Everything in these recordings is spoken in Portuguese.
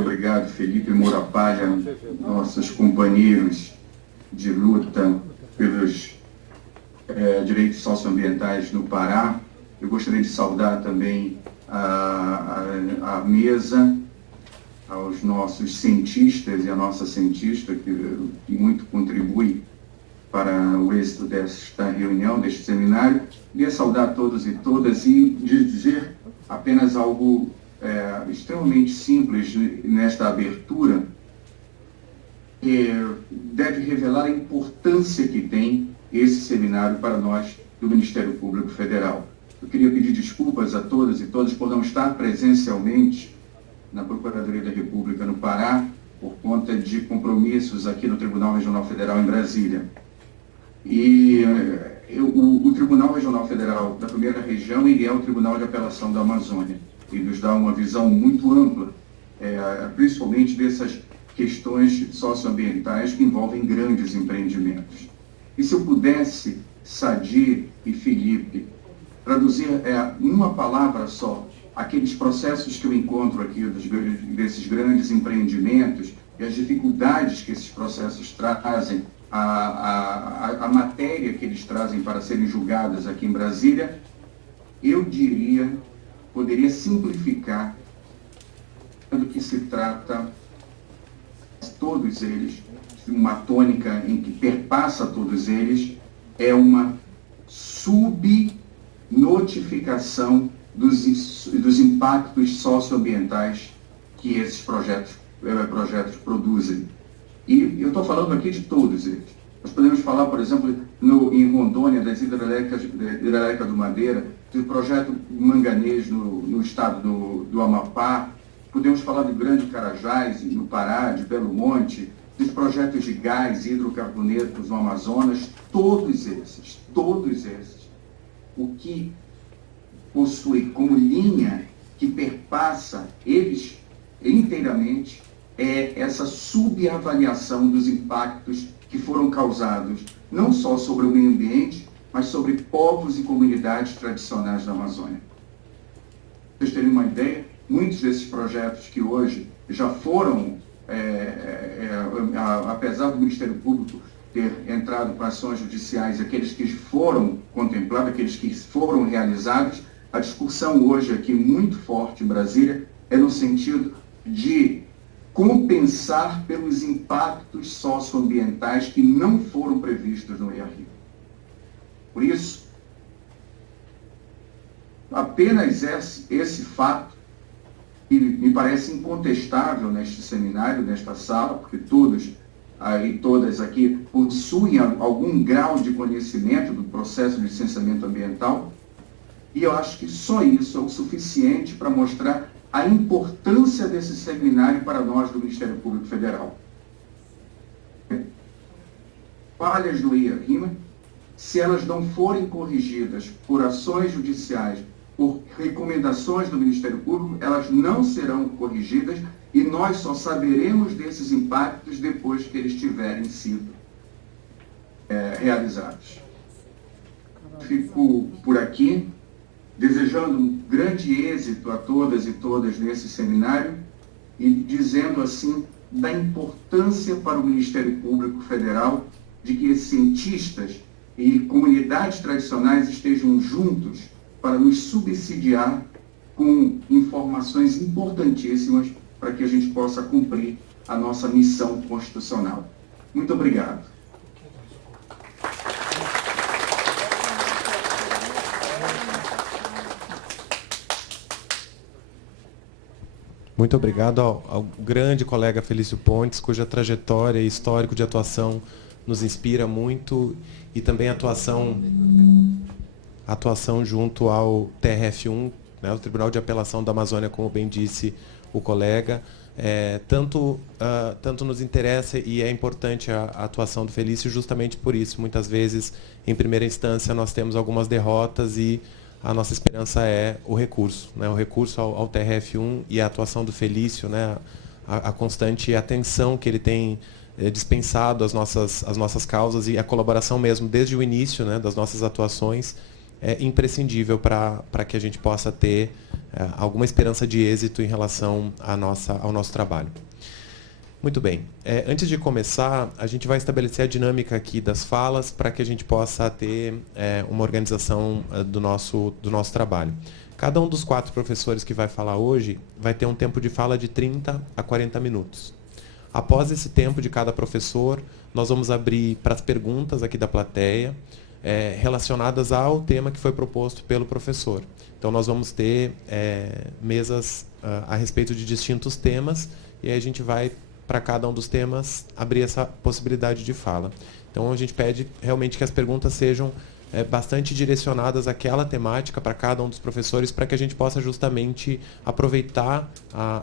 obrigado, Felipe Moura Palha, nossos companheiros de luta pelos direitos socioambientais no Pará. Eu gostaria de saudar também a mesa, aos nossos cientistas e a nossa cientista, que muito contribui para o êxito desta reunião, deste seminário. Queria saudar a todos e todas e dizer apenas algo extremamente simples nesta abertura, que deve revelar a importância que tem esse seminário para nós do Ministério Público Federal. Eu queria pedir desculpas a todas e todos por não estar presencialmente na Procuradoria da República no Pará, por conta de compromissos aqui no Tribunal Regional Federal em Brasília. E o Tribunal Regional Federal da Primeira Região, ele é o Tribunal de Apelação da Amazônia, e nos dá uma visão muito ampla, principalmente dessas questões socioambientais que envolvem grandes empreendimentos. E se eu pudesse, Sadir e Felipe, traduzir uma palavra só, aqueles processos que eu encontro aqui desses grandes empreendimentos e as dificuldades que esses processos trazem, a matéria que eles trazem para serem julgadas aqui em Brasília, eu poderia simplificar do que se trata todos eles, uma tônica em que perpassa todos eles, é uma subnotificação dos impactos socioambientais que esses projetos produzem. E eu estou falando aqui de todos eles. Nós podemos falar, por exemplo, em Rondônia, das hidrelétricas do Madeira, do projeto manganês no estado do Amapá. Podemos falar do Grande Carajás, no Pará, de Belo Monte, dos projetos de gás e hidrocarbonetos no Amazonas. Todos esses, o que possui como linha que perpassa eles inteiramente é essa subavaliação dos impactos que foram causados não só sobre o meio ambiente, mas sobre povos e comunidades tradicionais da Amazônia. Para vocês terem uma ideia, muitos desses projetos que hoje já foram, apesar do Ministério Público ter entrado com ações judiciais, aqueles que foram contemplados, aqueles que foram realizados, a discussão hoje aqui muito forte em Brasília é no sentido de compensar pelos impactos socioambientais que não foram previstos no ERRI. Por isso, apenas esse fato, que me parece incontestável neste seminário, nesta sala, porque todos e todas aqui possuem algum grau de conhecimento do processo de licenciamento ambiental, e eu acho que só isso é o suficiente para mostrar a importância desse seminário para nós do Ministério Público Federal. Falhas do ERRI, se elas não forem corrigidas por ações judiciais, por recomendações do Ministério Público, elas não serão corrigidas e nós só saberemos desses impactos depois que eles tiverem sido realizados. Fico por aqui, desejando um grande êxito a todas e todas nesse seminário e dizendo assim da importância para o Ministério Público Federal de que cientistas e comunidades tradicionais estejam juntos para nos subsidiar com informações importantíssimas para que a gente possa cumprir a nossa missão constitucional. Muito obrigado. Muito obrigado ao grande colega Felício Pontes, cuja trajetória e histórico de atuação nos inspira muito, e também a atuação junto ao TRF1, né, o Tribunal de Apelação da Amazônia, como bem disse o colega. Tanto nos interessa e é importante a atuação do Felício justamente por isso. Muitas vezes, em primeira instância, nós temos algumas derrotas e a nossa esperança é o recurso, né? O recurso ao TRF1 e a atuação do Felício, né? A constante atenção que ele tem dispensado às nossas causas e a colaboração mesmo desde o início, né, das nossas atuações. imprescindível para que a gente possa ter alguma esperança de êxito em relação ao nosso trabalho. Muito bem. Antes de começar, a gente vai estabelecer a dinâmica aqui das falas para que a gente possa ter uma organização do nosso trabalho. Cada um dos 4 professores que vai falar hoje vai ter um tempo de fala de 30 a 40 minutos. Após esse tempo de cada professor, nós vamos abrir para as perguntas aqui da plateia, relacionadas ao tema que foi proposto pelo professor. Então, nós vamos ter mesas a respeito de distintos temas, e aí a gente vai, para cada um dos temas, abrir essa possibilidade de fala. Então, a gente pede realmente que as perguntas sejam bastante direcionadas àquela temática para cada um dos professores, para que a gente possa justamente aproveitar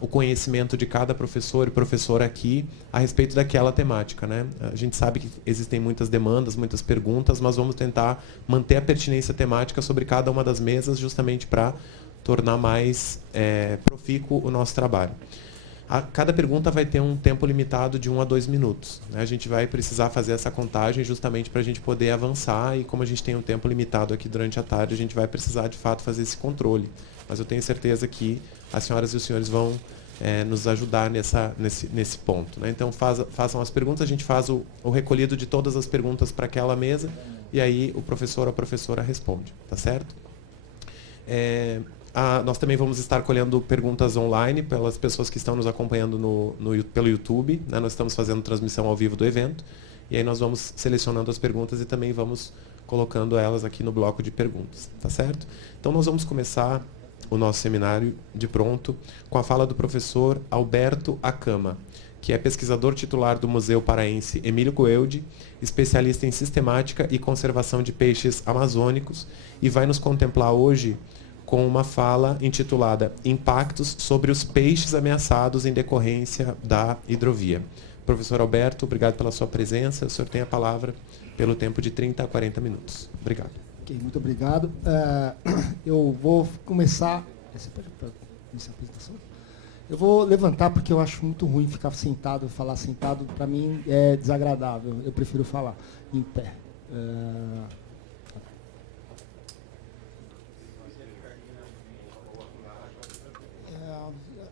o conhecimento de cada professor e professora aqui a respeito daquela temática, né? A gente sabe que existem muitas demandas, muitas perguntas, mas vamos tentar manter a pertinência temática sobre cada uma das mesas, justamente para tornar mais profícuo o nosso trabalho. Cada pergunta vai ter um tempo limitado de 1 a 2 minutos. Né? A gente vai precisar fazer essa contagem justamente para a gente poder avançar, e como a gente tem um tempo limitado aqui durante a tarde, a gente vai precisar de fato fazer esse controle. Mas eu tenho certeza que as senhoras e os senhores vão nos ajudar nesse ponto. Né? Então façam as perguntas, a gente faz o recolhido de todas as perguntas para aquela mesa, e aí o professor ou a professora responde. Tá certo? Nós também vamos estar colhendo perguntas online pelas pessoas que estão nos acompanhando pelo YouTube. Né? Nós estamos fazendo transmissão ao vivo do evento. E aí nós vamos selecionando as perguntas e também vamos colocando elas aqui no bloco de perguntas. Tá certo? Então nós vamos começar o nosso seminário de pronto com a fala do professor Alberto Acama, que é pesquisador titular do Museu Paraense Emílio Goeldi, especialista em sistemática e conservação de peixes amazônicos, e vai nos contemplar hoje com uma fala intitulada Impactos sobre os peixes ameaçados em decorrência da hidrovia. Professor Alberto, obrigado pela sua presença. O senhor tem a palavra pelo tempo de 30 a 40 minutos. Obrigado. Ok, muito obrigado. Eu vou começar... Você pode começar a apresentação? Eu vou levantar porque eu acho muito ruim ficar sentado, falar sentado. Para mim é desagradável. Eu prefiro falar em pé.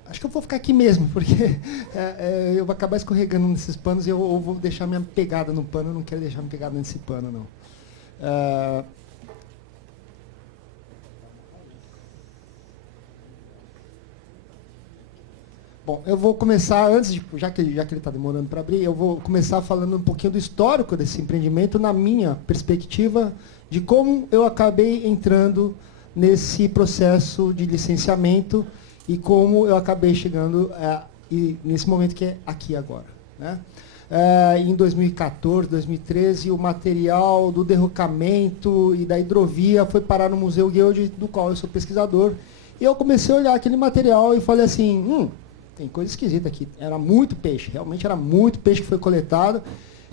Acho que eu vou ficar aqui mesmo, porque eu vou acabar escorregando nesses panos e eu vou deixar minha pegada no pano. Eu não quero deixar minha pegada nesse pano, não. Bom, eu vou começar, já que ele está demorando para abrir, eu vou começar falando um pouquinho do histórico desse empreendimento, na minha perspectiva, de como eu acabei entrando nesse processo de licenciamento e como eu acabei chegando nesse momento que é aqui agora. Né? Em 2014, 2013, o material do derrocamento e da hidrovia foi parar no Museu Goeldi, do qual eu sou pesquisador, e eu comecei a olhar aquele material e falei assim, tem coisa esquisita aqui. Era muito peixe, realmente era muito peixe que foi coletado.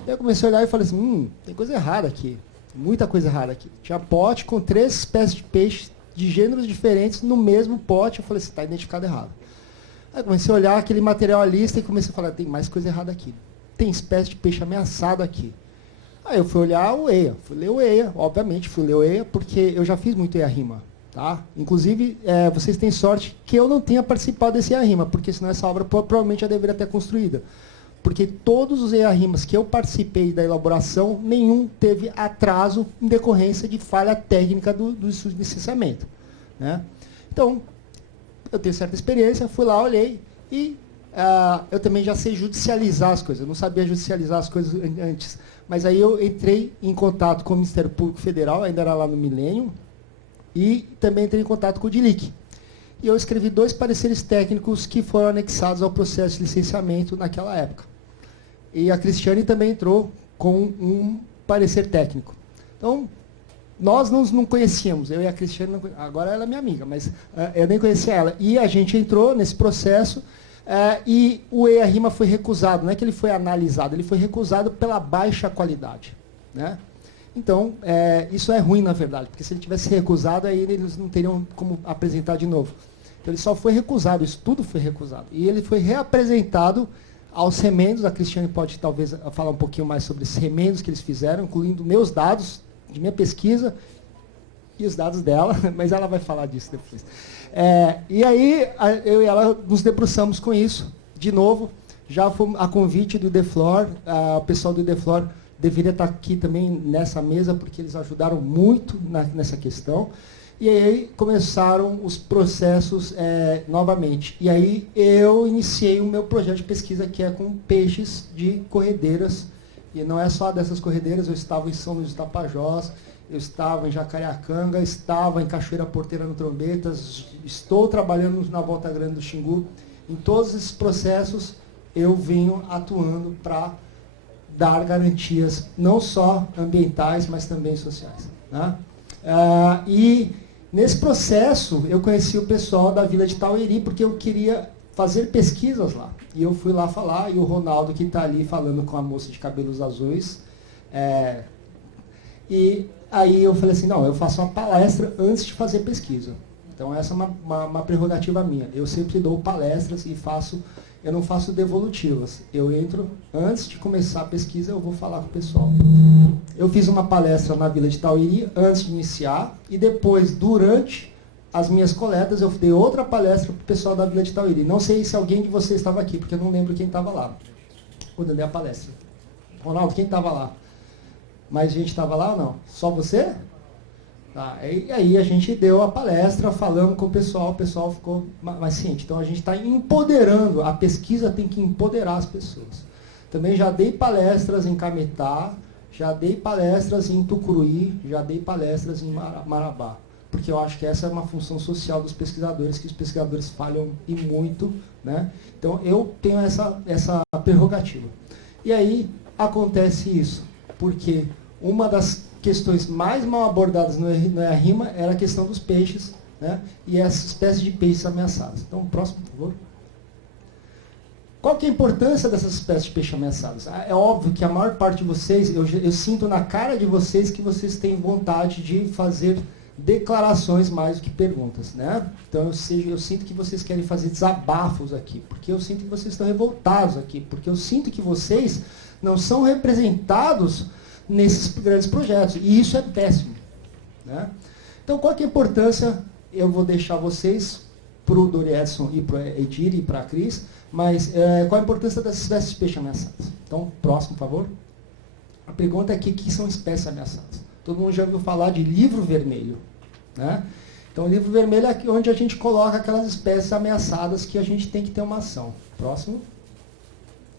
E eu comecei a olhar e falei assim, tem coisa errada aqui, muita coisa errada aqui. Tinha pote com 3 espécies de peixe de gêneros diferentes no mesmo pote. Eu falei assim, está identificado errado. Aí comecei a olhar aquele material à lista e comecei a falar, tem mais coisa errada aqui. Tem espécie de peixe ameaçado aqui. Aí eu fui olhar o EIA. Fui ler o EIA, obviamente fui ler o EIA, porque eu já fiz muito EIA-RIMA. Tá? Inclusive, vocês têm sorte que eu não tenha participado desse EIA-RIMA, porque senão essa obra provavelmente já deveria ter construída. Porque todos os EIA-RIMAs que eu participei da elaboração, nenhum teve atraso em decorrência de falha técnica do licenciamento. Né? Então, eu tenho certa experiência, fui lá, olhei, e eu também já sei judicializar as coisas. Eu não sabia judicializar as coisas antes. Mas aí eu entrei em contato com o Ministério Público Federal, ainda era lá no Milênio, e também entrei em contato com o DILIC. E eu escrevi 2 pareceres técnicos que foram anexados ao processo de licenciamento naquela época. E a Cristiane também entrou com um parecer técnico. Então, nós não conhecíamos, eu e a Cristiane, agora ela é minha amiga, mas eu nem conhecia ela. E a gente entrou nesse processo e o EIA-RIMA foi recusado. Não é que ele foi analisado, ele foi recusado pela baixa qualidade. Né? Então, isso é ruim, na verdade, porque se ele tivesse recusado, aí eles não teriam como apresentar de novo. Então, ele só foi recusado, isso tudo foi recusado. E ele foi reapresentado aos remendos. A Cristiane pode, talvez, falar um pouquinho mais sobre esses remendos que eles fizeram, incluindo meus dados de minha pesquisa, e os dados dela, mas ela vai falar disso depois. E aí, eu e ela nos debruçamos com isso, de novo, já foi a convite do IDEFLOR, o pessoal do IDEFLOR deveria estar aqui também nessa mesa, porque eles ajudaram muito nessa questão. E aí começaram os processos novamente. E aí eu iniciei o meu projeto de pesquisa, que é com peixes de corredeiras. E não é só dessas corredeiras, eu estava em São Luís do Tapajós, eu estava em Jacareacanga, estava em Cachoeira Porteira no Trombetas, estou trabalhando na Volta Grande do Xingu. Em todos esses processos eu venho atuando para dar garantias não só ambientais, mas também sociais. Né? E nesse processo eu conheci o pessoal da Vila de Tauiri, porque eu queria fazer pesquisas lá. E eu fui lá falar, e o Ronaldo, que está ali falando com a moça de cabelos azuis, e aí eu falei assim, não, eu faço uma palestra antes de fazer pesquisa. Então essa é uma prerrogativa minha. Eu sempre dou palestras e eu não faço devolutivas. Eu entro, antes de começar a pesquisa, eu vou falar com o pessoal. Eu fiz uma palestra na Vila de Tauiri antes de iniciar, e depois, durante as minhas coletas, eu dei outra palestra para o pessoal da Vila de Tauiri. Não sei se alguém de vocês estava aqui, porque eu não lembro quem estava lá quando eu dei a palestra. Ronaldo, quem estava lá? Mais gente estava lá ou não? Só você? Tá, e aí a gente deu a palestra, falando com o pessoal ficou mais ciente. Então a gente está empoderando, a pesquisa tem que empoderar as pessoas. Também já dei palestras em Cametá, já dei palestras em Tucuruí, já dei palestras em Marabá. Porque eu acho que essa é uma função social dos pesquisadores, que os pesquisadores falham e muito. Né? Então eu tenho essa prerrogativa. E aí acontece isso, porque uma das questões mais mal abordadas no EARIMA era a questão dos peixes, né? E essa espécie de peixes ameaçados. Então, próximo, por favor. Qual que é a importância dessas espécies de peixes ameaçados? É óbvio que a maior parte de vocês, eu sinto na cara de vocês que vocês têm vontade de fazer declarações mais do que perguntas, né? Então eu sinto que vocês querem fazer desabafos aqui, porque eu sinto que vocês estão revoltados aqui, porque eu sinto que vocês não são representados nesses grandes projetos, e isso é péssimo. Né? Então, qual que é a importância? Eu vou deixar vocês para o Dori Edson e para o Edir e para a Cris, mas qual a importância das espécies de peixe ameaçadas? Então, próximo, por favor. A pergunta é o que são espécies ameaçadas? Todo mundo já ouviu falar de livro vermelho. Né? Então, o livro vermelho é onde a gente coloca aquelas espécies ameaçadas que a gente tem que ter uma ação. Próximo.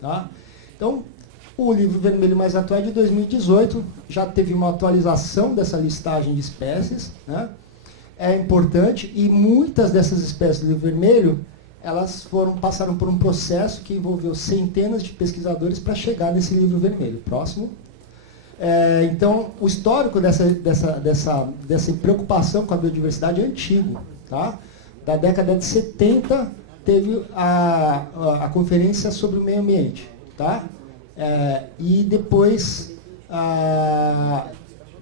Tá? Então, o livro vermelho mais atual é de 2018, já teve uma atualização dessa listagem de espécies. Né? É importante, e muitas dessas espécies do livro vermelho, elas passaram por um processo que envolveu centenas de pesquisadores para chegar nesse livro vermelho. Próximo. Então, o histórico dessa preocupação com a biodiversidade é antigo. Tá? Da década de 70, teve a Conferência sobre o Meio Ambiente. Tá? E depois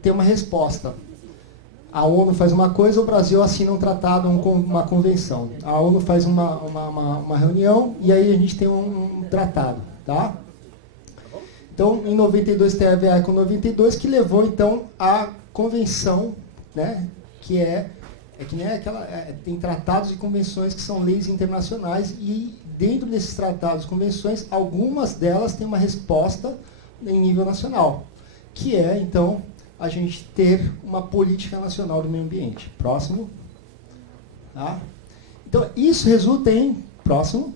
tem uma resposta. A ONU faz uma coisa, o Brasil assina um tratado, uma convenção. A ONU faz uma reunião e aí a gente tem um tratado. Tá? Então, em 92 teve a ECO 92, que levou então a convenção, né, que nem aquela, tem tratados e convenções que são leis internacionais, e dentro desses tratados e convenções, algumas delas têm uma resposta em nível nacional, que é, então, a gente ter uma política nacional do meio ambiente. Próximo. Tá? Então, isso resulta em, próximo,